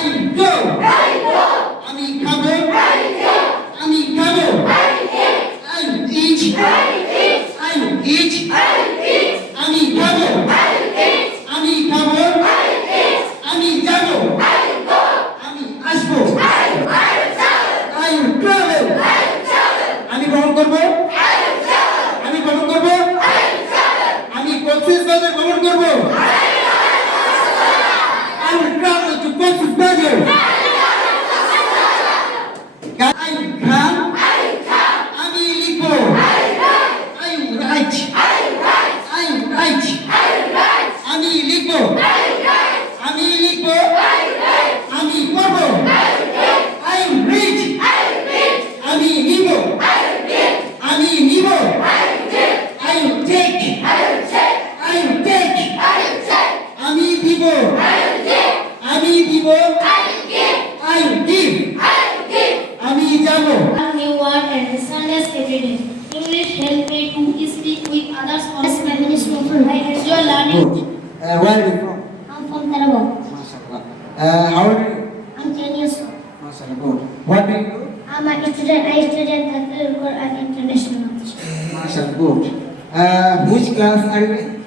I go. আমি খাবো। আমি খাবো। I eat. I eat. আমি খাবো। আমি খাবো। আমি যাবো। আমি আসবো। I travel. আমি গ্রহণ করবো। আমি গ্রহণ করবো। আমি কক্সবাজার ভ্রমণ করবো। I will travel to Cox's I can. আমি লিখবো। I write. I write. আমি লিখবো। আমি লিখবো। আমি পড়বো। I read. আমি নিব। আমি নিব। I take. I take. আমি দিব। আমি দিব। I give. আমি যাবো। Learn new word and sentence every day. English help me to speak with others. Yes, my name is Muful. I enjoy learning. Good. Where are you from? I'm from Tarabam. MashaAllah. How old are you? I'm 10 years old. MashaAllah. Good. What do you do? I'm a student. I study at Quran International College. MashaAllah. Good. Which class are you in?